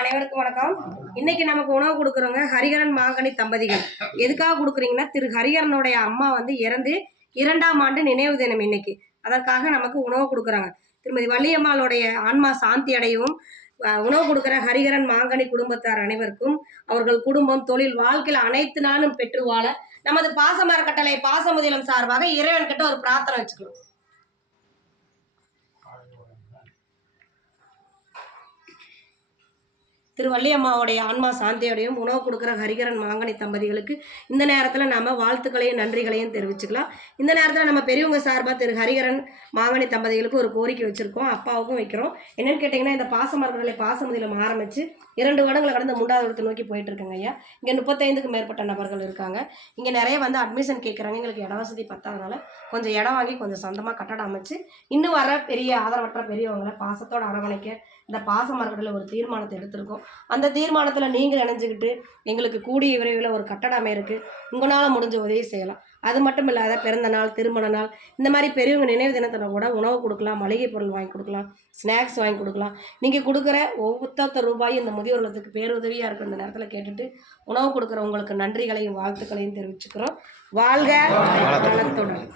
அனைவருக்கும் வணக்கம். இன்னைக்கு நமக்கு உணவு கொடுக்குறவங்க ஹரிஹரன் மாங்கனி தம்பதிகள். எதுக்காக கொடுக்குறீங்கன்னா, திரு ஹரிஹரனுடைய அம்மா வந்து இறந்து 2ஆம் ஆண்டு நினைவு தினம் இன்னைக்கு. அதற்காக நமக்கு உணவு கொடுக்குறாங்க. திருமதி வள்ளியம்மாளுடைய ஆன்மா சாந்தி அடையவும் உணவு கொடுக்குற ஹரிஹரன் மாங்கனி குடும்பத்தார் அனைவருக்கும் அவர்கள் குடும்பம், தொழில், வாழ்க்கையில் அனைத்து நாளும் பெற்று வாழ நமது பாசமர கட்டளை பாசமுதலம் சார்பாக இறைவன் கிட்ட ஒரு பிரார்த்தனை வச்சுக்கலாம். திரு வள்ளியம்மாவுடைய ஆன்மா சாந்தியோடையும் உணவு கொடுக்குற ஹரிஹரன் மாங்கனி தம்பதிகளுக்கு இந்த நேரத்தில் நம்ம வாழ்த்துக்களையும் நன்றிகளையும் தெரிவிச்சுக்கலாம். இந்த நேரத்தில் நம்ம பெரியவங்க சார்பாக திரு ஹரிஹரன் மாங்கனி தம்பதிகளுக்கு ஒரு கோரிக்கை வச்சுருக்கோம், அப்பாவுக்கும் வைக்கிறோம். என்னென்னு கேட்டிங்கன்னா, இந்த பாசமரங்களை பாசமுதலம் ஆரம்பித்து 2 வருடங்களை கடந்த 3வது வருடத்தை நோக்கி போயிட்டு இருக்குங்க ஐயா. இங்கே 35க்கும் மேற்பட்ட நபர்கள் இருக்காங்க. இங்கே நிறைய வந்து அட்மிஷன் கேட்குறாங்க. எங்களுக்கு இட வசதி பத்தாதனால கொஞ்சம் இடம் வாங்கி கொஞ்சம் சொந்தமாக கட்டடம் அமைச்சு இன்னும் வர பெரிய ஆதரவற்ற பெரியவங்களை பாசத்தோடு அரவணைக்க இந்த பாசமரங்களில் ஒரு தீர்மானத்தை எடுத்திருக்கோம். அந்த தீர்மானத்தில் நீங்கள் இணைஞ்சிக்கிட்டு எங்களுக்கு கூடிய விரைவில் ஒரு கட்டட அமைருக்கு உங்களால் முடிஞ்ச உதவி செய்யலாம். அது மட்டும் இல்லாத பிறந்த நாள், திருமண நாள், இந்த மாதிரி பெரியவங்க நினைவு தினத்தில் கூட உணவு கொடுக்கலாம், மளிகை பொருள் வாங்கி கொடுக்கலாம், ஸ்நாக்ஸ் வாங்கி கொடுக்கலாம். நீங்கள் கொடுக்குற ஒவ்வொருத்த ரூபாயும் இந்த முதியோர் இல்லத்துக்கு பேருதவியாக இருக்கும். இந்த நேரத்தில் கேட்டுட்டு உணவு கொடுக்குறவங்களுக்கு நன்றிகளையும் வாழ்த்துக்களையும் தெரிவிச்சுக்கிறோம். வாழ்க வளத்துடன்.